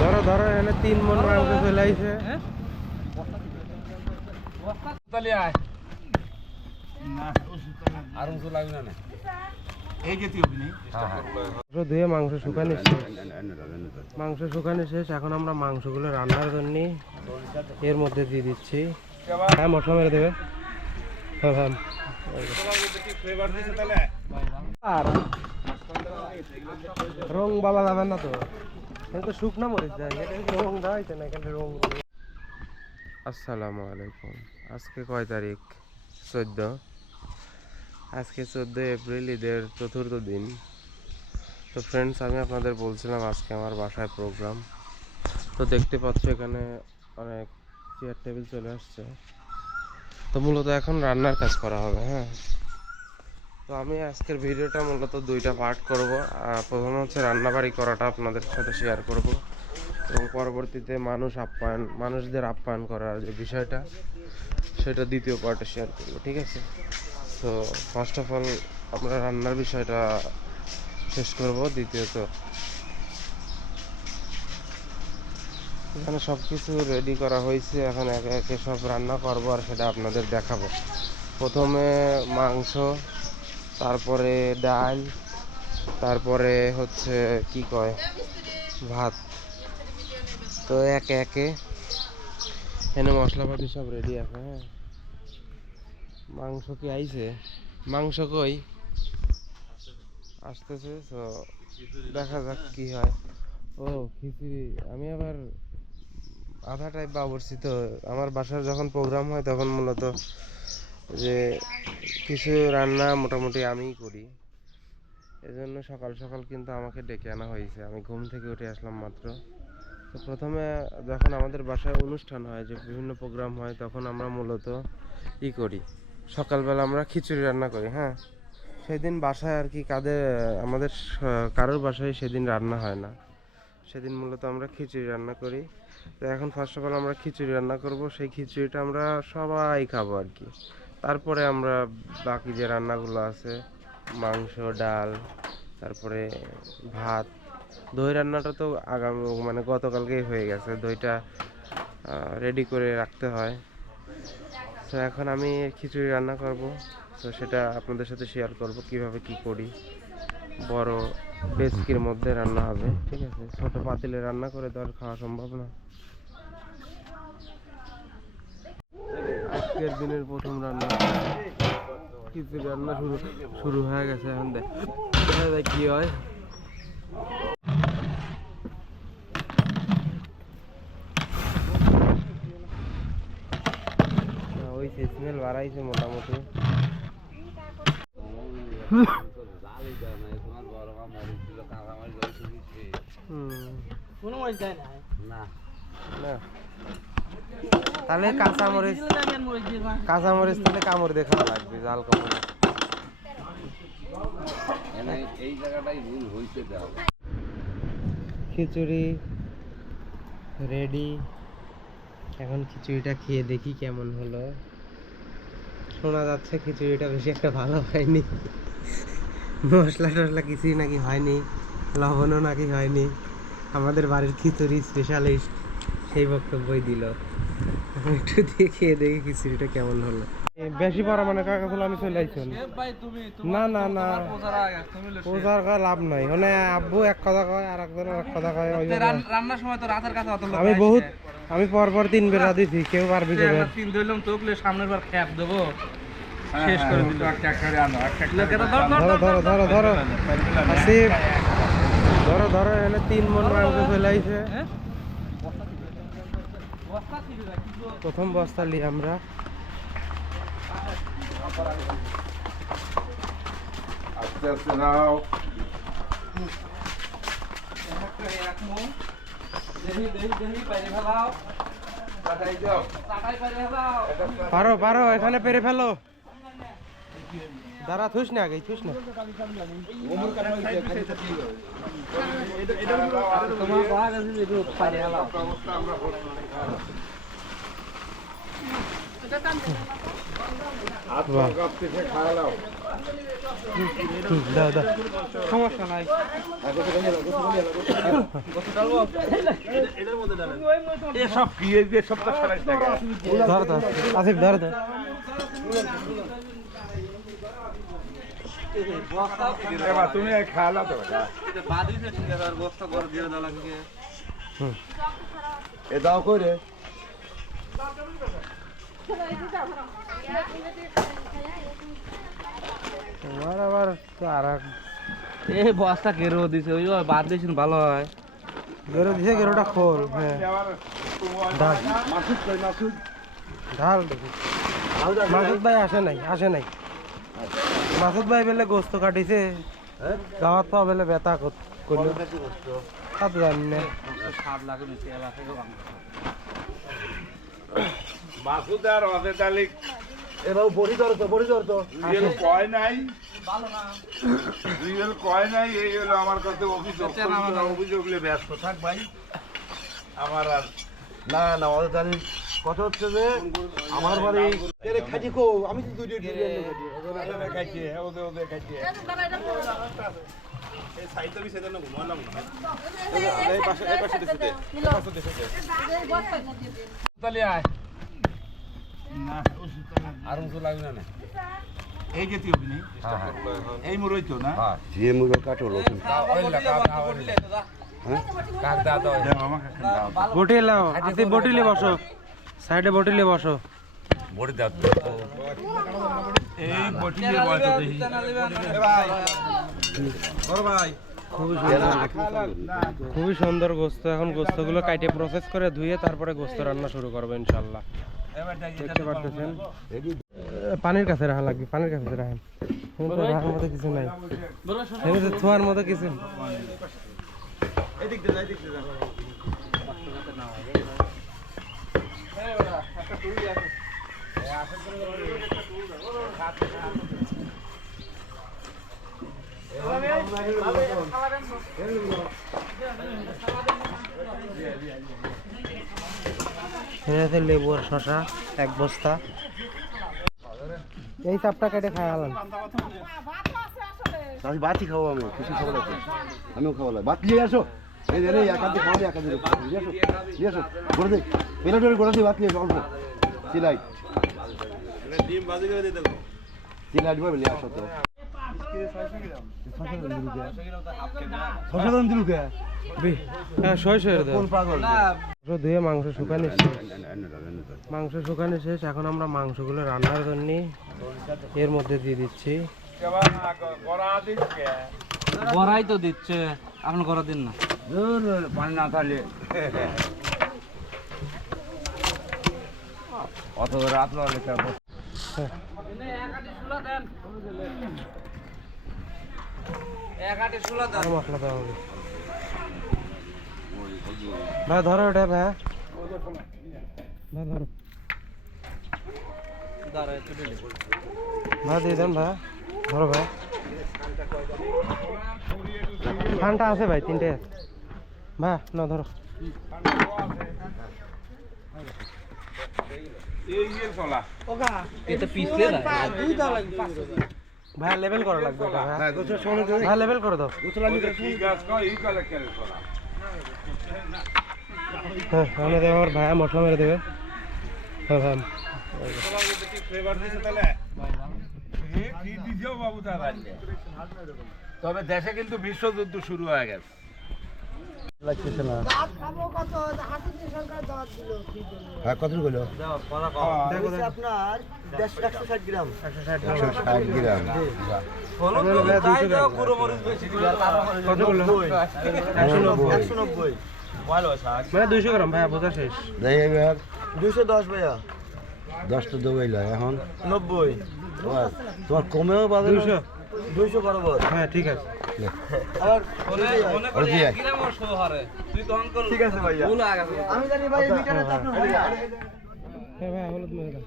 ধরো ধরো, এখানে তিন মন মাংস চলে আইছে। ধুয়ে মাংস শুকানো শেষ। মাংস শুকানো শেষ, এখন আমরা মাংসগুলো রান্নার জন্য এর মধ্যে দিয়ে দিচ্ছি। হ্যাঁ মশলা মেরে দেবে। হ্যাঁ হ্যাঁ। রং বাবা যাবেন না তো। এটা তো শুকনো মরিচ এটা রং দেয়? না, এখানে রং আসসালামু আলাইকুম। আজকে কয় তারিখ? চোদ্দ। আজকে চোদ্দোই এপ্রিল, ঈদের চতুর্থ দিন। তো ফ্রেন্ডস আমি আপনাদের বলছিলাম আজকে আমার বাসায় প্রোগ্রাম তো দেখতে পাচ্ছ এখানে অনেক চেয়ার টেবিল চলে আসছে। তো মূলত এখন রান্নার কাজ করা হবে হ্যাঁ? তো আমি আজকের ভিডিওটা মূলত দুইটা পার্ট করব। প্রথমে হচ্ছে রান্নাবাড়ি করাটা আপনাদের সাথে শেয়ার করব এবং পরবর্তীতে মানুষ আপ্যায়ন, মানুষদের আপ্যায়ন করার যে বিষয়টা, সেটা দ্বিতীয় পার্টে শেয়ার করব, ঠিক আছে? তো ফার্স্ট অফ অল আমরা রান্নার বিষয়টা শেষ করব, দ্বিতীয়ত এখানে সব কিছু রেডি করা হয়েছে, এখন একে একে সব রান্না করব আর সেটা আপনাদের দেখাবো। প্রথমে মাংস তারপরে ডাল, তারপরে হচ্ছে কি কয়? ভাত। তো একে একে এখানে মশলাপাতি সব রেডি আছে হ্যাঁ? মাংস কি আইছে? মাংস কই? আসতেছে, তো দেখা যাক কি হয়। ও, খিচুড়ি। আমি আবার আধা টাইপ বাবরছি তো আমার বাসার যখন প্রোগ্রাম হয় তখন মূলত যে কিছু রান্না মোটামুটি আমিই করি। এজন্য সকাল সকাল কিন্তু আমাকে ডেকে আনা হয়েছে। আমি ঘুম থেকে উঠে আসলাম মাত্র। তো প্রথমে যখন আমাদের বাসায় অনুষ্ঠান হয়, যে বিভিন্ন প্রোগ্রাম হয়, তখন আমরা মূলত ই করি। সকালবেলা আমরা খিচুড়ি রান্না করি হ্যাঁ? সেদিন বাসায় আর কি কাদের, আমাদের কারোর বাসায় সেদিন রান্না হয় না। সেদিন মূলত আমরা খিচুড়ি রান্না করি। তো এখন ফার্স্ট অফ অল আমরা খিচুড়ি রান্না করব। সেই খিচুড়িটা আমরা সবাই খাব আর কি। তারপরে আমরা বাকি যে রান্নাগুলো আছে, মাংস, ডাল, তারপরে ভাত, দই রান্নাটা তো আগামী মানে গতকালকেই হয়ে গেছে। দইটা রেডি করে রাখতে হয়। তো এখন আমি খিচুড়ি রান্না করব। তো সেটা আপনাদের সাথে শেয়ার করব, কীভাবে কি করি। বড় ডেস্কির মধ্যে রান্না হবে, ঠিক আছে? ছোট পাতিলে রান্না করে তো আর খাওয়া সম্ভব না। আজকের দিনের প্রথম রান্না। খিচুড়ি রান্না শুরু শুরু হয়ে গেছে এখন দেখ। কি হয়। ওই স্মেল বাড়াইছে মোটামুটি। কোনো না। না। তাহলে কাঁচা মরিচ দেখেন মরিচ দিয়ে মা। কাঁচা মরিচ তাহলে কামড় লাগবে জাল কামড়। এই জায়গাটাই ভুল হইতে দেওয়া। খিচুড়ি রেডি এখন খিচুড়িটা খেয়ে দেখি কেমন হলো। শোনা যাচ্ছে খিচুড়িটা বেশি একটা ভালো হয়নি। মশলা টশলা কিছুই নাকি হয়নি লবণও নাকি হয়নি। আমাদের বাড়ির খিচুড়ি স্পেশালিস্ট সেই বক্তব্যই দিল। একটু দিয়ে খেয়ে দেখি খিচুড়িটা কেমন হলো। বেশি পরিমাণে কাকা ফুল আমি চলে তুমি না না না। পোজার আগে তুমি লো- পূজার কয় লাভ নাই। মানে আব্বু এক কথা কয় আর একজন এক কথা কয় ওই রান্নার সময় তো রাতের কাছে অত আমি বহুত আমি পর পর তিন বেলা দিছি কেউ পারবি একটা তিন দিলাম তোকলে সামনের বার খ্যাপ দেবো। শেষ করে দিল। লোকেরা ধর ধর ধরো ধর ধরো ধরো। ধরো আসিফ ধরো ধরো এখানে তিন মন মাংস চলে আইছে। হ্যাঁ? বস্তা ছিল না, কিন্তু প্রথম বস্তা লি আমরা। আস্তে আস্তে নাও। পারো পারো এখানে পেরে ফেলো। দাঁড়া থুস না আগে থুস না। সমস্যা নাই এসব কি থাকে। ধর ধর আসিফ ধর তুমি খাওয়ালা তো এ দাও করে তোমার আবার তো আর এই বস্তা কেরো দিছে ওই বাদ দিয়েছেন ভালো হয়। গেরো দিছে গেরোটা খোল হ্যাঁ। ঢাল দেখি। মাসুদ ভাই আসে নাই আসে নাই। মাসুদ ভাই বেলে গোস্ত কাটিছে। গাওয়াত পা বেলে ব্যথা করল। তা তো জানি না। লাগে মাসুদ আর অজেদ আলী এবার বড়ি ধরো তো বড়ি ধরো তো। রিয়েল কয় নাই? রিয়েল কয় নাই? এই হলো আমার কাছে অভিযোগ। আমার অভিযোগ ব্যস্ত থাক ভাই। আমার আর না না জানি কত হচ্ছে যে আমার বাড়ি খাটি কো? আমি তো দুটো ওদের খাইছে ওদের ওদের খাইছে। এই যে এই মুরই তো না? হ্যাঁ। যে মুরো কাটো আমাকে দাও বটি লাও বটিলে বসো। সাইডে বটিলে বসো। বড়ি দাও। এই বটি দিয়ে বয়স দেখি। খুবই সুন্দর খুবই সুন্দর গোস্ত। এখন গোস্তগুলো কাইটে প্রসেস করে ধুয়ে তারপরে গোস্ত রান্না শুরু করব ইনশাল্লাহ দেখতে পারতেছেন? পানির কাছে রাখা লাগবে পানির কাছে রাখেন। রাখার মতো কিছু নাই। থোয়ার মতো কিছু। লেবু আর শশা এক বস্তা। এই চাপটা কেটে খাই আলাম আমি বাতি খাব আমি কিছু খাব আমিও খাব বাত নিয়ে আসো। এই রে একান্তে খাওয়া একান্তে নিয়ে আসো নিয়ে আসো করে দে পেলে টেলে করে দে নিয়ে আসো অল্প। সিলাই। সিলাই দিবে নিয়ে আসো তো। সসাদান দিলু কে বি- হ্যাঁ মাংস ধুয়ে মাংস শুকানো শেষ। মাংস শুকানো শেষ এখন আমরা মাংসগুলো রান্নার জন্য এর মধ্যে দিয়ে দিচ্ছি। করা গড়াই তো দিচ্ছে আপনি গড়া দিন না। পানি না থাকলে অত রাত মশলা ভাই ধরো ওটা ভাই। ভাই ধরো। ভাই দিয়ে দেন ভাই। ধরো ভাই। ফানটা আছে ভাই তিনটে। ভাই না ধরো। ভাই লেভেল করা লাগবে ভাই হ্যাঁ লেভেল করে। দাও। হ্যাঁ আমাদের আমার ভাইয়া মশলা মেরে দেবে। হ্যাঁ তবে দেশে কিন্তু বিশ্বযুদ্ধ শুরু হয়ে গেছে। হ্যাঁ কইলো আপনার একশো ষাট গ্রাম। একশো ষাট গ্রাম। একশো নব্বই। একশো নব্বই। মানে দুইশো গ্রাম ভাইয়া বোঝা শেষ। দেই এবার। দুশো ভাইয়া। দশ তো দেবই এখন? নব্বই। তোমার কমেও বাদে দুইশো। দুইশো বরাবর? হ্যাঁ ঠিক আছে। আবার মনে করে এক গ্রাম শো হারে তুই ঠিক আছে ভাইয়া। আমি জানি ভাই মিটারে তো আপনার হ্যাঁ ভাই হলুদ মেরে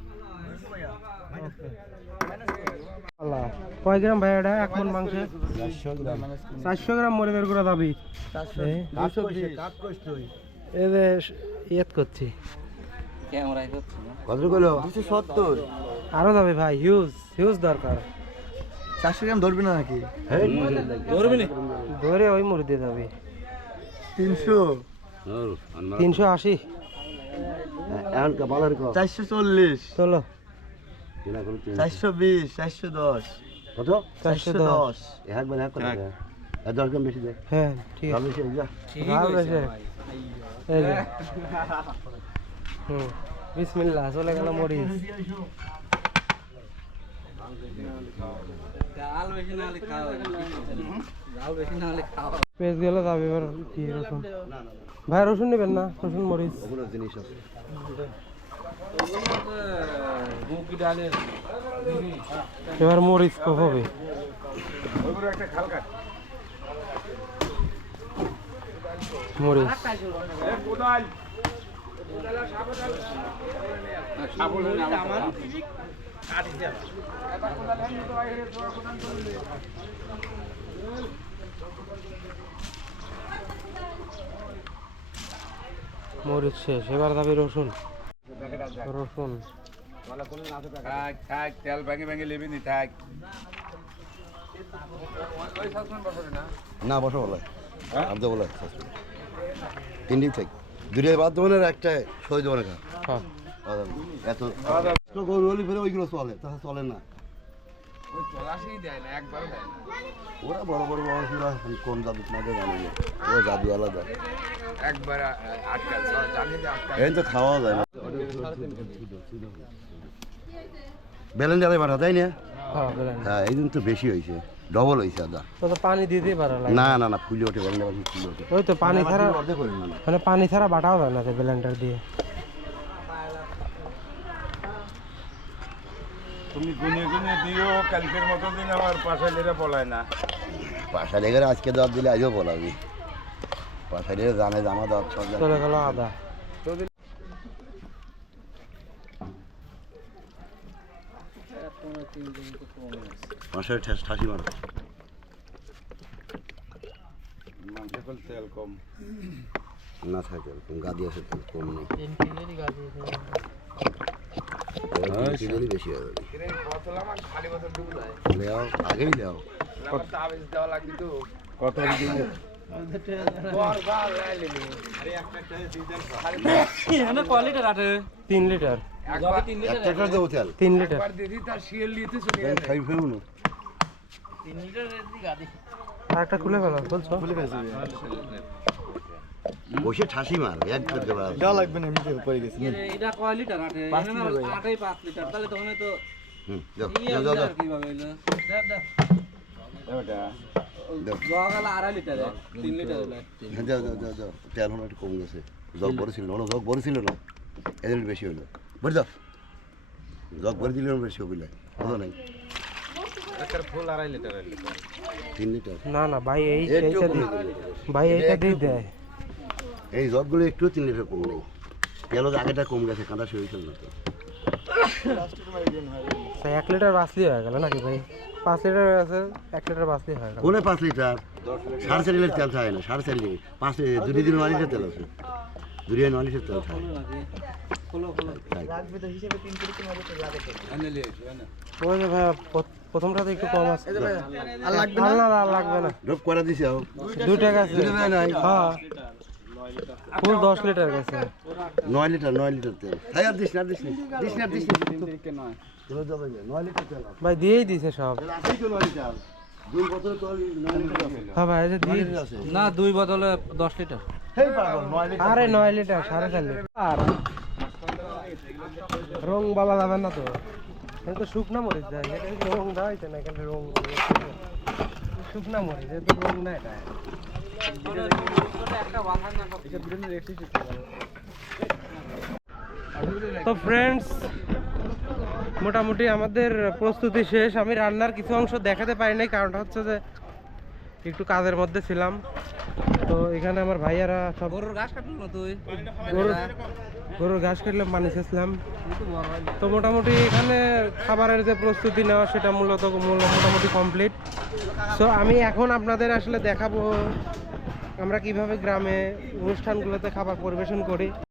কয় গ্রাম ভাই এটা? এক মন মাংস? চারশো গ্রাম। দাবি। দুশো বিশ। কাট কষ্ট এই যে ইয়েত করছি। ক্যামেরায় হচ্ছে না। কত সত্তর। আরও যাবে ভাই হিউজ হিউজ দরকার। চারশো গ্রাম ধরবি না নাকি? ধরবি না? ধরে ওই মুড়ি দিয়ে যাবে। তিনশো? তিনশো আশি। এখন বালার চারশো চল্লিশ। চলো। চারশো বিশ চারশো দশ। কত? চারশো দশ। দশ। এক করে দশ গ্রাম বেশি দে। হ্যাঁ ঠিক। আছে। হুম। বিসমিল্লাহ চলে গেল মরিচ। পেঁয়াজ গেলে যাবে এবার কি রসুন? ভাই রসুন নেবেন না? রসুন মরিচ। জিনিস আছে। এবার মরিচ কম হবে। মরিচ। মরিচ শেষ এবার যাবে রসুন। রসুন। থাক থাক তেল ভেঙে ভেঙে লেবি নি থাক। না বসো বলে। আর তো বলে তিনটি থাক। দুটোই বাদ দেবো না একটা সই দেবো না হ্যাঁ। এত তো গরু হলি ফেরে ওইগুলো চলে তাহলে চলে না। ওই তলাশই দেয় না একবারও দেয় না। ওরা বড় বড় মানুষরা কোন জাদু তোমাদের জানে না ও জাদু আলাদা একবার এই তো খাওয়া যায় না। ব্যালেন্ডারে মারা তাই না? হ্যাঁ বলেন। হ্যাঁ এই দিন তো বেশি হয়েছে ডবল হয়েছে আদা। তো তো পানি দিয়ে দিয়ে পারা না না না ফুলে ওঠে ব্যালেন্ডার ফুলে ওঠে। ওই তো পানি ছাড়া অর্ধেক করি না মানে পানি ছাড়া বাটাও যায় না ব্লেন্ডার দিয়ে। তুমি গুনে গুনে দিও কালকের মতো দিন আমার পাশে লেরে বলায় না। পাশা লেগে আজকে দর দিলে আজও বলাবি। পাশা লেগে জানে জামা দর। চলে গেল আদা। পাশার ঠাসি মারো। মাংস কল তেল কম। না থাকে আছে তো কম নেই। বেশি হবে। খালি আগেই তো কত তিন লিটার। তিন লিটার একবার দিদি তার শিয়াল নিতে চলে গেছে। খাই ফেলুন তিন লিটার গাদি আর একটা খুলে ফেলো বলছো? বসে ঠাসি মার এক করে দেবা দেওয়া লাগবে না এমনিতে পড়ে গেছে। এটা কয় লিটার? আটে পাঁচ লিটার আটাই পাঁচ লিটার। তাহলে তখন তো হুম যাও ইয়ে যাও যাও যাও। লিটার কীভাবে হইল? ওটা জগ আড়াই লিটার তিন লিটার যাও যাও যাও যাও। তেল হলো একটু কম গেছে। জগ বড় ছিল না জগ বড় ছিল না? এই বেশি হলো। বলে যাও জগ ভরে দিলে বেশি হবে হলো নাই? ফুল আড়াই লিটার তিন লিটার। না না ভাই এই। ভাই এইটা দিয়ে দেয় এই জগগুলো একটু তিন লিটার কম নেই হচ্ছে আগেটা কম গেছে কাঁদা শুয়ে ছিল না তো। এক লিটার বাসলি হয়ে গেল নাকি ভাই? পাঁচ লিটার আছে এক লিটার বাসলি হয়ে গেল। কোনে পাঁচ লিটার? সাড়ে চার লিটার তেল থাকে না সাড়ে চার লিটার। পাঁচ দুটি দিন নয় লিটার তেল আছে। দুটি নয় লিটার তেল থাকে যে ভাই প্রথমটাতে একটু কম আছে। আর লাগবে না? না আর লাগবে না। ড্রপ করে দিছে দুই টাকা আছে নাই। হ্যাঁ। ফুল দশ লিটার গেছে। নয় লিটার নয় লিটার তেল। দিস না দিস না দিস না দিস না। তেল যাবে না, নয় লিটার তেল ভাই দিয়েই দিছে সব। তেল তো নয় লিটার। দুই বছর তো নয় লিটার হ্যাঁ ভাই এই যে দিয়ে না দুই বদলে দশ লিটার। হেই পাগল নয় লিটার। আরে নয় লিটার সাড়ে চার লিটার। আর রং বাবা যাবেন না তো। এটা তো শুকনা মরিচ দেয়। এটা রং হয়েছে না এখানে রং শুকনা মরিচ এটা রং না এটা তো ফ্রেন্ডস মোটামুটি আমাদের প্রস্তুতি শেষ। আমি রান্নার কিছু অংশ দেখাতে পারি নাই কারণটা হচ্ছে যে একটু কাজের মধ্যে ছিলাম। তো এখানে আমার ভাইয়ারা সব গরুর ঘাস কাটলো না তুই? গরুর গরুর ঘাস কাটলে পানি তো মোটামুটি এখানে খাবারের যে প্রস্তুতি নেওয়া সেটা মূলত মোটামুটি কমপ্লিট সো আমি এখন আপনাদের আসলে দেখাবো আমরা কীভাবে গ্রামে অনুষ্ঠানগুলোতে খাবার পরিবেশন করি?